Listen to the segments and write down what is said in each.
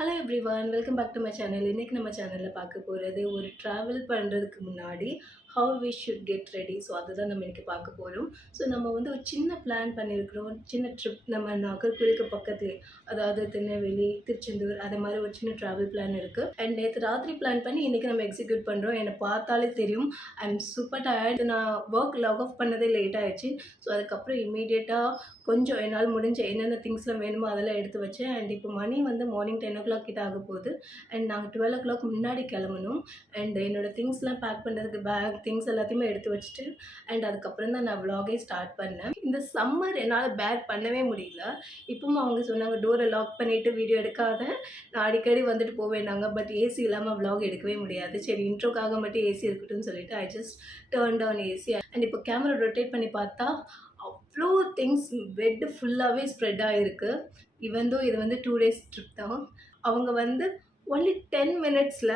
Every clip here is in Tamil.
Hello everyone, welcome back to my channel. இன்றைக்கி நம்ம சேனலில் பார்க்க போகிறது ஒரு ட்ராவல் பண்ணுறதுக்கு முன்னாடி how we should get ready. So அதுதான் நம்ம இன்றைக்கி பார்க்க போகிறோம். ஸோ நம்ம வந்து ஒரு சின்ன பிளான் பண்ணியிருக்கிறோம். சின்ன ட்ரிப் நம்ம நாகர்கோவிலுக்கு பக்கத்துலேயே, அதாவது திருநெல்வேலி, திருச்செந்தூர், அது மாதிரி ஒரு சின்ன ட்ராவல் பிளான் இருக்குது. அண்ட் நேற்று ராத்திரி பிளான் பண்ணி இன்றைக்கி நம்ம எக்ஸிக்யூட் பண்ணுறோம். என்னை பார்த்தாலே தெரியும், ஐ எம் சூப்பர் டயர்டு. நான் ஒர்க் லாக் ஆஃப் பண்ணதே லேட் ஆகிடுச்சு. ஸோ அதுக்கப்புறம் இமீடியட்டாக கொஞ்சம் என்னால் முடிஞ்ச என்னென்ன திங்ஸ்லாம் வேணுமோ அதெல்லாம் எடுத்து வச்சேன். அண்ட் இப்போ மணி வந்து மார்னிங் 10 கிட்ட ஆக போகுது. அண்ட் நாங்கள் 12 முன்னாடி கிளம்பணும். அண்ட் என்னோடய திங்ஸ்லாம் பேக் பண்ணுறதுக்கு பேக் திங்ஸ் எல்லாத்தையுமே எடுத்து வச்சுட்டு அண்ட் அதுக்கப்புறம் தான் நான் விலாகே ஸ்டார்ட் பண்ணேன். இந்த சம்மர் என்னால் பேர் பண்ணவே முடியல. இப்பவும் அவங்க சொன்னாங்க டோரை லாக் பண்ணிவிட்டு வீடியோ எடுக்காத, நான் அடிக்கடி வந்துட்டு போவேன்னாங்க. பட் ஏசி இல்லாமல் விலாக் எடுக்கவே முடியாது. சரி, இன்ட்ரோக்காக மட்டும் ஏசி இருக்கட்டும்னு சொல்லிட்டு I just turn down AC. And இப்போ கேமரா ரொட்டேட் பண்ணி பார்த்தா அவ்வளோ திங்ஸ் பெட்டு ஃபுல்லாகவே ஸ்ப்ரெட் ஆகிருக்கு. ஈவன் தோ இது வந்து 2 days ட்ரிப் தான். அவங்க வந்து ஒன்லி 10 minutesல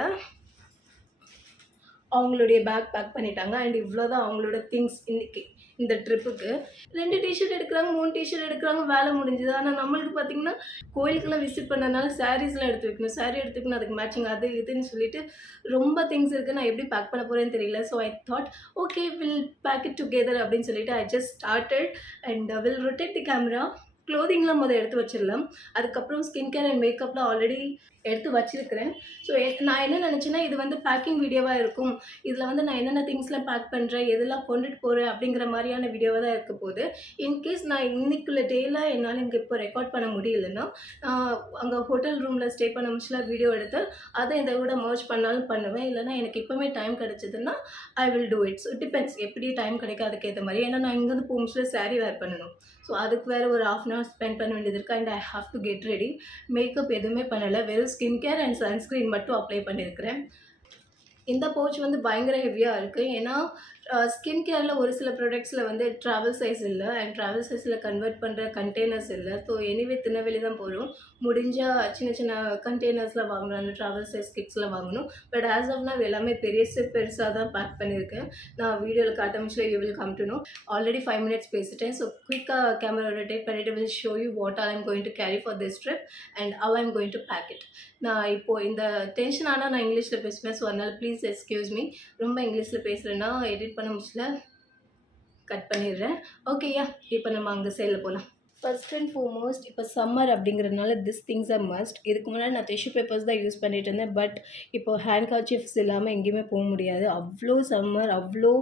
அவங்களுடைய பேக் பேக் பண்ணிட்டாங்க. அண்ட் இவ்வளோ தான் அவங்களோட திங்ஸ் இன்றைக்கி இந்த ட்ரிப்புக்கு. 2 டிஷர்ட் எடுக்கிறாங்க, 3 டிஷர்ட் எடுக்கிறாங்க, வேலை முடிஞ்சுது. ஆனால் நம்மளுக்கு பார்த்திங்கன்னா கோயிலுக்கெல்லாம் விசிட் பண்ணனால சாரீஸ்லாம் எடுத்து வைக்கணும், சாரீ எடுத்து வைக்கணும், அதுக்கு மேட்சிங் அது இதுன்னு சொல்லிட்டு ரொம்ப திங்ஸ் இருக்குது. நான் எப்படி பேக் பண்ண போகிறேன்னு தெரியல. So I thought okay, will pack it together அப்படின்னு சொல்லிட்டு I just started and will rotate the camera. க்ளோதிங்லாம் முதல் எடுத்து வச்சிடலாம். அதுக்கப்புறம் ஸ்கின் கேர் அண்ட் மேக்கப்லாம் ஆல்ரெடி எடுத்து வச்சிருக்கிறேன். ஸோ நான் என்ன நினச்சேன்னா, இது வந்து பேக்கிங் வீடியோவாக இருக்கும். இதில் வந்து நான் என்னென்ன திங்ஸ்லாம் பேக் பண்ணுறேன், எதெல்லாம் கொண்டுட்டு போகிறேன் அப்படிங்கிற மாதிரியான வீடியோவாக தான் இருக்க போகுது. இன்கேஸ் நான் இன்னைக்குள்ள டேயில் என்னால் இங்கே இப்போ ரெக்கார்ட் பண்ண முடியலன்னா, அங்கே ஹோட்டல் ரூமில் ஸ்டே பண்ண முடிச்சுலாம் வீடியோ எடுத்து அதை இதை விட மர்ஜ் பண்ணாலும் பண்ணுவேன். இல்லைனா எனக்கு இப்போவே டைம் கிடச்சிதுன்னா I will do it. So depends, எப்படி டைம் கிடைக்கும் அதுக்கேற்ற மாதிரி. ஏன்னா நான் இங்கேருந்து போக முடிச்சுல சாரீ வேர் பண்ணணும். ஸோ அதுக்கு வேறு ஒரு 1/2 hour ஸ்பெண்ட் பண்ண வேண்டியது இருக்குது. And I have to get ready. Makeup எதுவுமே பண்ணலை, வெறும் ஸ்கின் கேர் அண்ட் சன்ஸ்க்ரீன் மட்டும் அப்ளை பண்ணியிருக்கிறேன். இந்த பவுச் வந்து பயங்கர ஹெவியாக இருக்குது. ஏன்னா ஸ்கின் கேரில் ஒரு சில ப்ராடக்ட்ஸில் வந்து ட்ராவல் சைஸ் இல்லை அண்ட் ட்ராவல் சைஸில் கன்வெர்ட் பண்ணுற கண்டெய்னர்ஸ் இல்லை. ஸோ எனிவே திருநெல்வேலி தான் போகிறோம். முடிஞ்சால் சின்ன சின்ன கண்டெய்னர்ஸ்லாம் வாங்கணும், அந்த ட்ராவல் சைஸ் கிட்ஸ்லாம் வாங்கணும். பட் ஆஸ் ஆஃப் நவ் எல்லாமே பெருசாக தான் பேக் பண்ணியிருக்கேன். நான் வீடியோவில் காட்ட முடியல, you will come to know. Already 5 minutes பேசிட்டேன். ஸோ குயிக்காக கேமரா ரொட்டேட் பண்ணிவிட்டு will show you what all I'm going to carry for this trip and how I'm going to pack it. நான் இப்போது இந்த டென்ஷன் ஆனால் நான் இங்கிலீஷில் பேசுவேன். ஸோ அதனால் ப்ளீஸ் எக்ஸ்கியூஸ் மீ. ரொம்ப இங்கிலீஷில் பேசுகிறேன்னா எடிட் பண்ண முடியல, கட் பண்ணிடுறேன். ஓகேயா, இப்போ நம்ம அங்கே சைடில் போகலாம். ஃபர்ஸ்ட் அண்ட் ஃபார்மோஸ்ட் இப்போ சம்மர் அப்படிங்கிறதுனால திஸ் திங்ஸ் ஆர் மஸ்ட். இதுக்கு முன்னாடி நான் டிஷ்யூ பேப்பர்ஸ் தான் யூஸ் பண்ணிகிட்டு இருந்தேன். பட் இப்போ ஹேண்ட் கர்ச்சீஃப்ஸ் இல்லாமல் எங்கேயுமே போக முடியாது. அவ்வளோ சம்மர், அவ்வளோ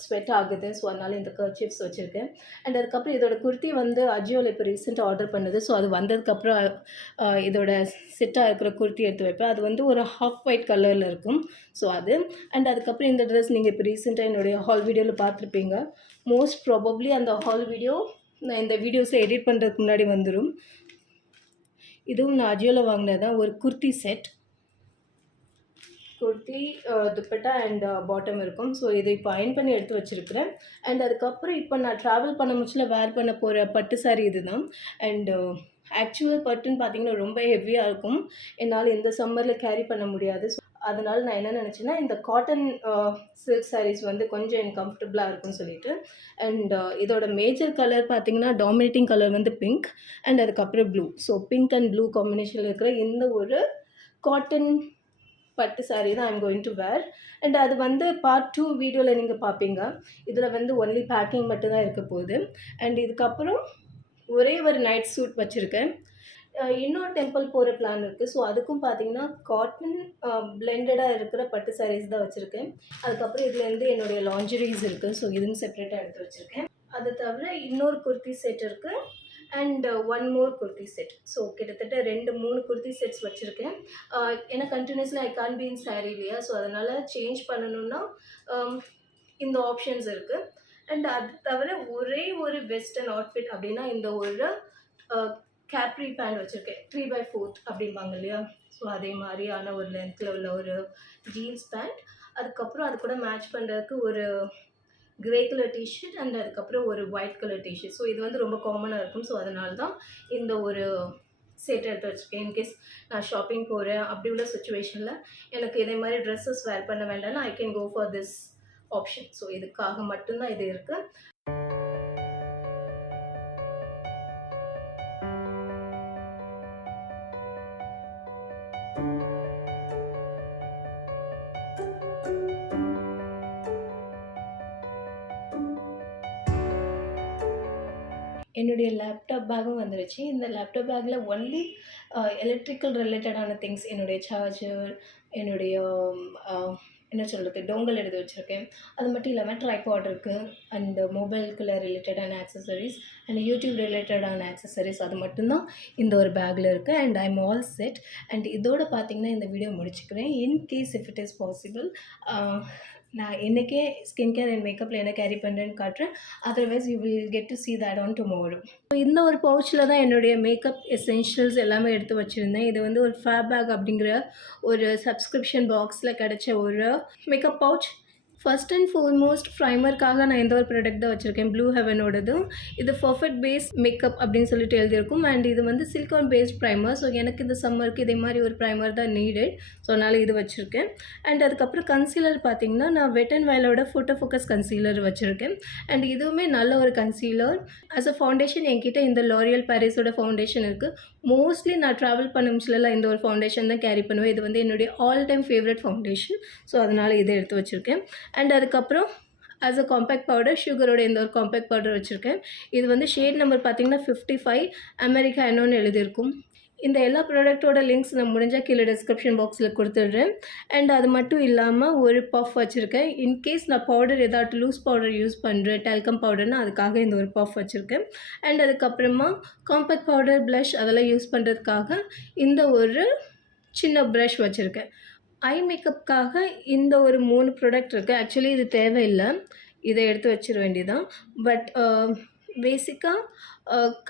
ஸ்வெட் ஆகுது. ஸோ அதனால் இந்த கர்ச்சீஃப்ஸ் வச்சுருக்கேன். அண்ட் அதுக்கப்புறம் இதோட குர்த்தி வந்து அஜியோவில் இப்போ ரீசெண்டாக ஆர்டர் பண்ணது. ஸோ அது வந்ததுக்கப்புறம் இதோட செட்டாக இருக்கிற குர்த்தி எடுத்து வைப்பேன். அது வந்து ஒரு ஹாஃப் ஒயிட் கலரில் இருக்கும். ஸோ அது அண்ட் அதுக்கப்புறம் இந்த ட்ரெஸ் நீங்கள் இப்போ ரீசெண்டாக என்னுடைய ஹால் வீடியோவில் பார்த்துருப்பீங்க. மோஸ்ட் ப்ராபப்ளி அந்த ஹால் வீடியோ நான் இந்த வீடியோஸை எடிட் பண்ணுறதுக்கு முன்னாடி வந்துடும். இதுவும் நான் அஜியோவில் வாங்கினது தான். ஒரு kurti set, kurti, dupatta and bottom இருக்கும். ஸோ இதை இப்போ அயன் பண்ணி எடுத்து வச்சுருக்கிறேன். அண்ட் அதுக்கப்புறம் இப்போ நான் ட்ராவல் பண்ண முடிச்சுல வேர் பண்ண போகிற பட்டு சாரீ இது தான். அண்டு ஆக்சுவல் பட்டுன்னு பார்த்தீங்கன்னா ரொம்ப ஹெவியாக இருக்கும். என்னால் இந்த சம்மரில் கேரி பண்ண முடியாது. அதனால் நான் என்ன நினச்சேன்னா, இந்த காட்டன் சில்க் சாரீஸ் வந்து கொஞ்சம் எனக்கு கம்ஃபர்டபுளாக இருக்கும்னு சொல்லிட்டு. அண்ட் இதோட மேஜர் கலர் பார்த்திங்கன்னா, டாமினேட்டிங் கலர் வந்து பிங்க் அண்ட் அதுக்கப்புறம் blue. So pink and blue காம்பினேஷனில் இருக்கிற இந்த ஒரு காட்டன் பட்டு சாரீ தான் I'm going to wear. And அது வந்து பார்ட் 2 வீடியோவில் நீங்கள் பார்ப்பீங்க. இதில் வந்து ஒன்லி பேக்கிங் மட்டும்தான் இருக்க போகுது. அண்ட் இதுக்கப்புறம் ஒரே ஒரு நைட் சூட் வச்சுருக்கேன். இன்னொரு டெம்பிள் போகிற பிளான் இருக்குது. ஸோ அதுக்கும் பார்த்தீங்கன்னா காட்டன் பிளெண்டடாக இருக்கிற பட்டு சாரீஸ் தான் வச்சுருக்கேன். அதுக்கப்புறம் இதுலேருந்து என்னுடைய லாஞ்சரிஸ் இருக்குது. ஸோ இதுவும் செப்பரேட்டாக எடுத்து வச்சுருக்கேன். அது தவிர இன்னொரு குர்த்தி செட் இருக்குது and one more kurti set. So கிட்டத்தட்ட 2-3 குர்த்தி செட்ஸ் வச்சுருக்கேன். ஏன்னா continuously I can be in sari இல்லையா. ஸோ அதனால் சேஞ்ச் பண்ணணுன்னா இந்த ஆப்ஷன்ஸ் இருக்குது. அண்ட் அது தவிர ஒரே ஒரு வெஸ்டர்ன் அவுட்ஃபிட் அப்படின்னா இந்த ஒரு கேப்ரி பேண்ட் வச்சுருக்கேன். 3/4 அப்படிம்பாங்க இல்லையா. ஸோ அதே மாதிரியான ஒரு லென்த்தில் உள்ள ஒரு ஜீன்ஸ் பேண்ட். அதுக்கப்புறம் அது கூட மேட்ச் பண்ணுறதுக்கு ஒரு கிரே கலர் டிஷர்ட் அண்ட் அதுக்கப்புறம் ஒரு ஒயிட் கலர் டிஷர்ட். ஸோ இது வந்து ரொம்ப காமனாக இருக்கும். ஸோ அதனால தான் இந்த ஒரு செட் எடுத்து வச்சுருக்கேன். இன்கேஸ் நான் ஷாப்பிங் போகிறேன் அப்படி உள்ள சுச்சுவேஷனில் எனக்கு இதே மாதிரி ட்ரெஸ்ஸஸ் வேர் பண்ண வேண்டாம்னா I can go for this option. So இதுக்காக மட்டும்தான் இது இருக்குது. என்னுடைய லேப்டாப் பேக்கும் வந்துருச்சு. இந்த லேப்டாப் பேக்கில ஒன்லி எலக்ட்ரிக்கல் ரிலேட்டடான திங்ஸ், என்னுடைய சார்ஜர், என்னுடைய அ என்ன சொல்றது, டோங்கல் எடுத்து வச்சிருக்கேன். அது மட்டும் இல்லாம ட்ரைபாட் இருக்கு. அண்ட் மொபைலுக்குள்ள ரிலேட்டடான ஆக்சஸரீஸ் அண்ட் யூடியூப் ரிலேட்டடான ஆக்சஸரீஸ் அது மட்டும் தான் இந்த ஒரு பேக்கில இருக்கு. And I am all set. And இதோட பார்த்தீங்கன்னா இந்த வீடியோ முடிச்சுக்கிறேன். In case if it is possible நான் என்னைக்கே ஸ்கின் கேர் அண்ட் மேக்கப்பில் என்ன கேரி பண்ணுறேன்னு காட்டுறேன். Otherwise you will get to see that on tomorrow. இந்த ஒரு பவுச்சில் தான் என்னுடைய மேக்கப் எசென்ஷியல்ஸ் எல்லாமே எடுத்து வச்சுருந்தேன். இது வந்து ஒரு ஃபேப் பேக் அப்படிங்கிற ஒரு சப்ஸ்கிரிப்ஷன் பாக்ஸில் கிடைச்ச ஒரு makeup pouch. First and foremost ப்ரைமருக்காக நான் இந்த ஒரு ப்ராடக்ட் தான் வச்சுருக்கேன், ப்ளூ ஹெவனோடது. இது பர்ஃபெக்ட் பேஸ் மேக்கப் அப்படின்னு சொல்லிட்டு எழுதியிருக்கும். அண்ட் இது வந்து சிலிக்கான் பேஸ்ட் ப்ரைமர். ஸோ எனக்கு இந்த சம்மருக்கு இதே மாதிரி ஒரு ப்ரைமர் தான் நீடட். ஸோ அதனால் இது வச்சுருக்கேன். அண்ட் அதுக்கப்புறம் கன்சீலர் பார்த்தீங்கன்னா நான் வெட் அண்ட் வைல்டோட ஃபோட்டோ ஃபோக்கஸ் கன்சீலர் வச்சுருக்கேன். அண்ட் இதுவுமே நல்ல ஒரு கன்சீலர். ஆஸ் அ ஃபவுண்டேஷன் என்கிட்ட இந்த லாரியல் பாரிஸோட ஃபவுண்டேஷன் இருக்குது. மோஸ்ட்லி நான் ட்ராவல் பண்ண நிமிஷம்லாம் இந்த ஒரு ஃபவுண்டேஷன் தான் கேரி பண்ணுவேன். இது வந்து என்னுடைய all time favourite foundation. So அதனால் இதை எடுத்து வச்சுருக்கேன். அண்ட் அதுக்கப்புறம் ஆஸ் அ காம்பேக்ட் பவுடர், சுகரோட இந்த ஒரு காம்பேக்ட் பவுடர் வச்சுருக்கேன். இது வந்து ஷேட் நம்பர் பார்த்தீங்கன்னா 55 அமெரிக்கானோன்னு எழுதியிருக்கும். இந்த எல்லா ப்ராடக்ட்டோட லிங்க்ஸ் நான் முடிஞ்சால் கீழே டிஸ்கிரிப்ஷன் பாக்ஸில் கொடுத்துட்றேன். அண்ட் அது மட்டும் இல்லாமல் ஒரு பஃப் வச்சுருக்கேன். இன்கேஸ் நான் பவுடர் ஏதாட்டு லூஸ் பவுடர் யூஸ் பண்ணுறேன், டால்கம் பவுடர்னா அதுக்காக இந்த ஒரு பஃப் வச்சுருக்கேன். அண்ட் அதுக்கப்புறமா காம்பேக்ட் பவுடர், ப்ளஷ் அதெல்லாம் யூஸ் பண்ணுறதுக்காக இந்த ஒரு சின்ன ப்ரஷ் வச்சுருக்கேன். ஐ மேக்கப்புக்காக இந்த ஒரு 3 ப்ராடக்ட் இருக்குது. ஆக்சுவலி இது தேவையில்லை, இதை எடுத்து வச்சிட வேண்டியதான். பட் பேசிக்காக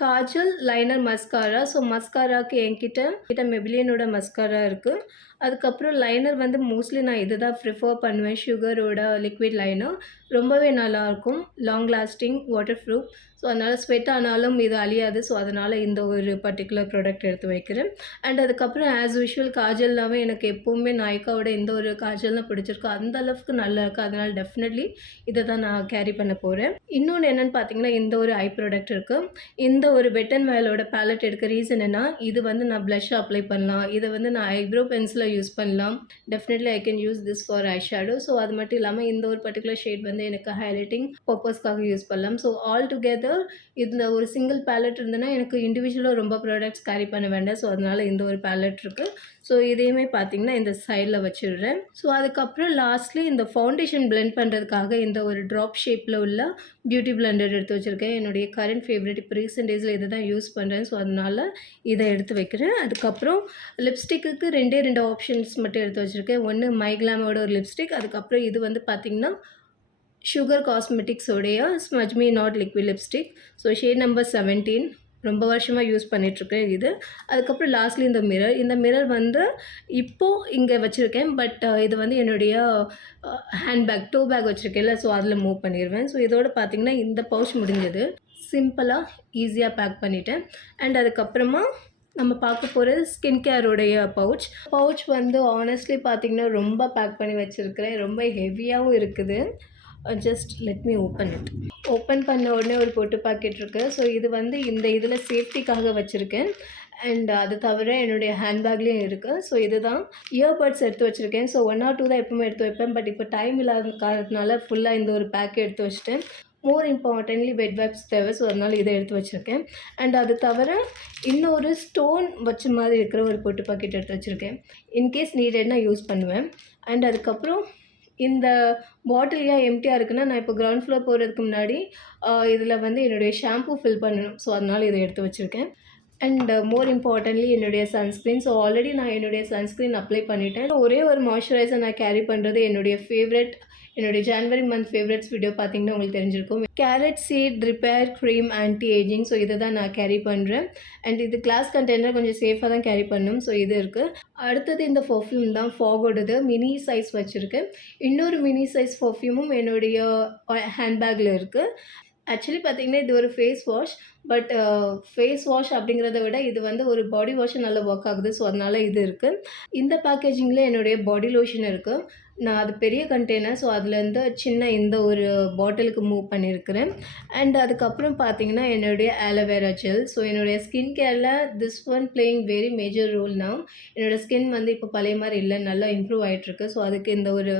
காஜல், லைனர், மஸ்காரா. ஸோ மஸ்காராவுக்கு என்கிட்ட மெபிலியனோட மஸ்காரா இருக்குது. அதுக்கப்புறம் லைனர் வந்து மோஸ்ட்லி நான் இது தான் ப்ரிஃபர் பண்ணுவேன், சுகரோட லிக்விட் லைனர். ரொம்பவே நல்லாயிருக்கும், long lasting, water proof. So அதனால் ஸ்வெட் ஆனாலும் இது அழியாது. ஸோ அதனால் இந்த ஒரு பர்டிகுலர் ப்ராடக்ட் எடுத்து வைக்கிறேன். அண்ட் அதுக்கப்புறம் ஆஸ் யூஷுவல் காஜல்லாமே எனக்கு எப்போவுமே நாய்க்காவோட இந்த ஒரு காஜல் தான் பிடிச்சிருக்கு. அந்த அளவுக்கு நல்லா இருக்குது. அதனால் டெஃபினெட்லி இதை தான் நான் கேரி பண்ண போகிறேன். இன்னொன்று என்னென்னு பார்த்தீங்கன்னா இந்த ஒரு ஐ ப்ராடக்ட் இருக்குது. இந்த ஒரு வெட் அண்ட் வைல்டோட பேலட் எடுக்க ரீசன் என்ன, இது வந்து நான் ப்ளஷ் அப்ளை பண்ணலாம், இதை வந்து நான் ஐப்ரோ பென்சிலை யூஸ் பண்ணலாம். Definitely I can use this for eye shadow. So அது மட்டும் இல்லாமல் இந்த ஒரு பர்டிகுலர் ஷேட் வந்து எனக்கு ஹைலைட்டிங் பர்பஸ்க்காக யூஸ் பண்ணலாம். ஸோ ஆல் டுகெதர் இதில் ஒரு சிங்கிள் பேலட் இருந்ததுன்னா எனக்கு இண்டிவிஜுவலாக ரொம்ப ப்ராடக்ட்ஸ் கேரி பண்ண வேண்டாம். ஸோ அதனால் இந்த ஒரு பேலட் இருக்குது. ஸோ இதையுமே பார்த்தீங்கன்னா இந்த சைடில் வச்சிடுறேன். ஸோ அதுக்கப்புறம் லாஸ்ட்லி இந்த ஃபவுண்டேஷன் பிளெண்ட் பண்ணுறதுக்காக இந்த ஒரு ட்ராப் ஷேப்பில் உள்ள பியூட்டி பிளெண்டர் எடுத்து வச்சுருக்கேன். என்னுடைய கரண்ட் ஃபேவரட், இப்போ ரீசெண்ட் டேஸில் இதை தான் யூஸ் பண்ணுறேன். ஸோ அதனால் இதை எடுத்து வைக்கிறேன். அதுக்கப்புறம் லிப்ஸ்டிக்கு 2 ஆப்ஷன்ஸ் மட்டும் எடுத்து வச்சுருக்கேன். ஒன்று மைக்லாமோட ஒரு லிப்ஸ்டிக், அதுக்கப்புறம் இது வந்து பார்த்திங்கன்னா சுகர் காஸ்மெட்டிக்ஸோடைய smudge me not liquid lipstick. So shade number 17. ரொம்ப வருஷமாக யூஸ் பண்ணிகிட்ருக்கேன் இது. அதுக்கப்புறம் லாஸ்ட்லி இந்த மிரர் வந்து இப்போது இங்கே வச்சுருக்கேன். பட் இது வந்து என்னுடைய ஹேண்ட்பேக், டோ பேக் வச்சுருக்கேன்ல, ஸோ அதில் மூவ் பண்ணிடுவேன். ஸோ இதோட பார்த்திங்கன்னா இந்த பவுச் முடிஞ்சது. சிம்பிளாக ஈஸியாக பேக் பண்ணிட்டேன். அண்ட் அதுக்கப்புறமா நம்ம பார்க்க போகிறது ஸ்கின் கேரோடைய பவுச் வந்து ஆனஸ்ட்லி பார்த்திங்கன்னா ரொம்ப பேக் பண்ணி வச்சுருக்கிறேன். ரொம்ப ஹெவியாகவும் இருக்குது. ஜஸ்ட் லெட் மீ ஓப்பன் பண்ண உடனே ஒரு பொட்டு பாக்கெட் இருக்குது. ஸோ இது வந்து இந்த இதில் சேஃப்டிக்காக வச்சுருக்கேன். அண்ட் அது தவிர என்னுடைய ஹேண்ட்பேக்லேயும் இருக்குது. ஸோ இதுதான். இயர்பட்ஸ் எடுத்து வச்சுருக்கேன். ஸோ 1 or 2 தான் எப்பவுமே எடுத்து வைப்பேன். பட் இப்போ டைம் இல்லாத காரணத்தினால ஃபுல்லாக இந்த ஒரு பேக்கை எடுத்து வச்சுட்டேன். மோர் இம்பார்ட்டன்ட்லி பெட் வைப்ஸ் தேவை. ஸோ அதனால் இதை எடுத்து வச்சுருக்கேன். அண்ட் அது தவிர இன்னொரு ஸ்டோன் வச்ச மாதிரி இருக்கிற ஒரு பொட்டு பாக்கெட் எடுத்து வச்சுருக்கேன். இன்கேஸ் நீடட்னா யூஸ் பண்ணுவேன். அண்ட் அதுக்கப்புறம் இந்த பாட்டில் ஏன் எம்டியாக இருக்குன்னா, நான் இப்போ கிரவுண்ட் ஃப்ளோர் போகிறதுக்கு முன்னாடி இதில் வந்து என்னுடைய ஷாம்பூ ஃபில் பண்ணணும். ஸோ அதனால் இதை எடுத்து வச்சுருக்கேன். அண்ட் மோர் இம்பார்ட்டன்ட்லி என்னுடைய சன்ஸ்க்ரீன். ஸோ ஆல்ரெடி நான் என்னுடைய சன்ஸ்க்ரீன் அப்ளை பண்ணிட்டேன். ஒரே ஒரு மாய்ஸ்சரைசர் நான் கேரி பண்ணுறது என்னுடைய ஃபேவரட், என்னுடைய ஜனவரி மந்த் ஃபேவரட்ஸ் வீடியோ பார்த்தீங்கன்னா உங்களுக்கு தெரிஞ்சிருக்கும். Carrot seed repair cream anti ageing. So இதை தான் நான் கேரி பண்ணுறேன். அண்ட் இது கிளாஸ் கண்டெய்னர் கொஞ்சம் சேஃபாக தான் கேரி பண்ணணும். ஸோ இது இருக்குது. அடுத்தது இந்த பர்ஃப்யூம் தான், ஃபாகோடது மினி சைஸ் வச்சுருக்கேன். இன்னொரு மினி சைஸ் பர்ஃப்யூமும் என்னுடைய ஹேண்ட்பேக்கில் இருக்குது. ஆக்சுவலி பார்த்தீங்கன்னா, இது ஒரு face wash. But face wash அப்படிங்கிறத விட இது வந்து ஒரு பாடி வாஷ் நல்லா ஒர்க் ஆகுது. ஸோ, அதனால இது இருக்கு. இந்த பேக்கேஜிங்கில என்னுடைய பாடி லோஷன் இருக்கு. நான் அது பெரிய கண்டெய்னர். ஸோ, அதுலேருந்து சின்ன இந்த ஒரு பாட்டிலுக்கு மூவ் பண்ணியிருக்கிறேன். அண்ட் அதுக்கப்புறம் பார்த்தீங்கன்னா, என்னுடைய ஆலோவேரா ஜெல். ஸோ, என்னுடைய ஸ்கின் கேரில் this one playing very major role now. என்னோட ஸ்கின் வந்து இப்போ பழைய மாரி இல்ல. நல்லா இம்ப்ரூவ் ஆயிட்டிருக்கு. ஸோ, அதுக்கு இந்த ஒரு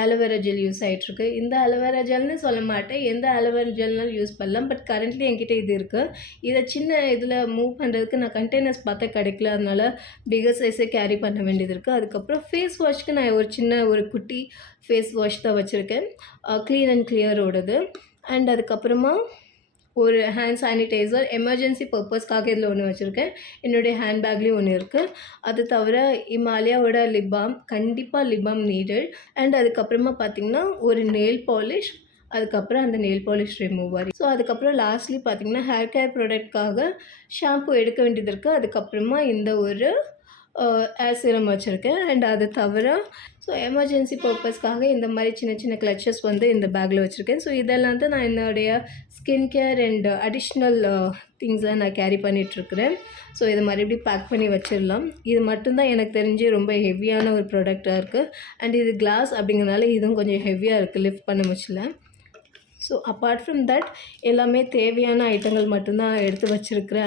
ஆலோவேரா ஜெல் யூஸ் ஆயிட்டிருக்கு. இந்த ஆலோவேரா ஜெல்னு சொல்ல மாட்டேன். எந்த ஆலோவேரா ஜெல்னாலும் யூஸ் பண்ணலாம். பட் கரண்ட்லி என்கிட்ட இது இருக்கு. இத சின்ன இதில மூவ் பண்ணுறதுக்கு நான் கண்டெய்னர்ஸ் பார்த்தா கிடைக்கல. அதனால பிக்கர் சைஸே கேரி பண்ண வேண்டியது இருக்கு. அதுக்கப்புறம் ஃபேஸ் வாஷ்க்கு நான் ஒரு சின்ன ஒரு குட்டி ஃபேஸ் வாஷ் தான் வச்சுருக்கேன். Clean and கிளியரோடது. அண்ட் அதுக்கப்புறமா ஒரு ஹேண்ட் சானிடைசர் எமர்ஜென்சி பர்ப்பஸ்க்காக இதில் ஒன்று வச்சுருக்கேன். என்னுடைய ஹேண்ட் பேக்லேயும் ஒன்று இருக்குது. அது தவிர இமாலயாவோட லிப் பாம், கண்டிப்பாக லிப் பாம் நீடட். அண்ட் அதுக்கப்புறமா பார்த்திங்கன்னா ஒரு நெயில் பாலிஷ், அதுக்கப்புறம் அந்த நெயில் பாலிஷ் ரிமூவர். ஸோ, அதுக்கப்புறம் லாஸ்ட்லி பார்த்திங்கன்னா ஹேர் கேர் ப்ராடக்ட்காக ஷாம்பு எடுக்க வேண்டியது இருக்குது. அதுக்கப்புறமா இந்த ஒரு ஏர் சீரம் வச்சுருக்கேன். அண்ட் அது தவிர ஸோ, எமர்ஜென்சி பர்ப்பஸ்க்காக இந்த மாதிரி சின்ன சின்ன கிளட்சஸ் வந்து இந்த பேக்கில் வச்சுருக்கேன். ஸோ, இதெல்லாம் தான் நான் என்னுடைய ஸ்கின் கேர் அண்ட் அடிஷ்னல் திங்ஸை நான் கேரி பண்ணிகிட்ருக்கிறேன். ஸோ, இதை மறுபடியும் பேக் பண்ணி வச்சிடலாம். இது மட்டும்தான் எனக்கு தெரிஞ்சு ரொம்ப ஹெவியான ஒரு ப்ராடக்டாக இருக்குது. அண்ட் இது கிளாஸ் அப்படிங்கிறனால இதுவும் கொஞ்சம் ஹெவியாக இருக்குது, லிஃப்ட் பண்ண முடியல. ஸோ, அப்பார்ட் ஃப்ரம் தட் எல்லாமே தேவையான ஐட்டங்கள் மட்டும்தான் எடுத்து வச்சுருக்கிறேன்.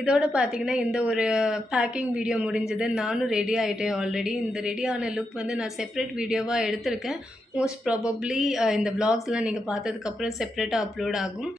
இதோட பார்த்தீங்கன்னா, இந்த ஒரு பேக்கிங் வீடியோ முடிஞ்சது. நானும் ரெடி ஆயிட்டேன் ஆல்ரெடி. இந்த ரெடி ஆன லுக் வந்து நான் செப்பரேட் வீடியோவா எடுத்திருக்கேன். மோஸ்ட் ப்ராபப்ளி இந்த விளாக்ஸ்லாம் நீங்க பார்த்ததுக்கப்புறம் செப்பரேட்டா அப்லோட் ஆகும்.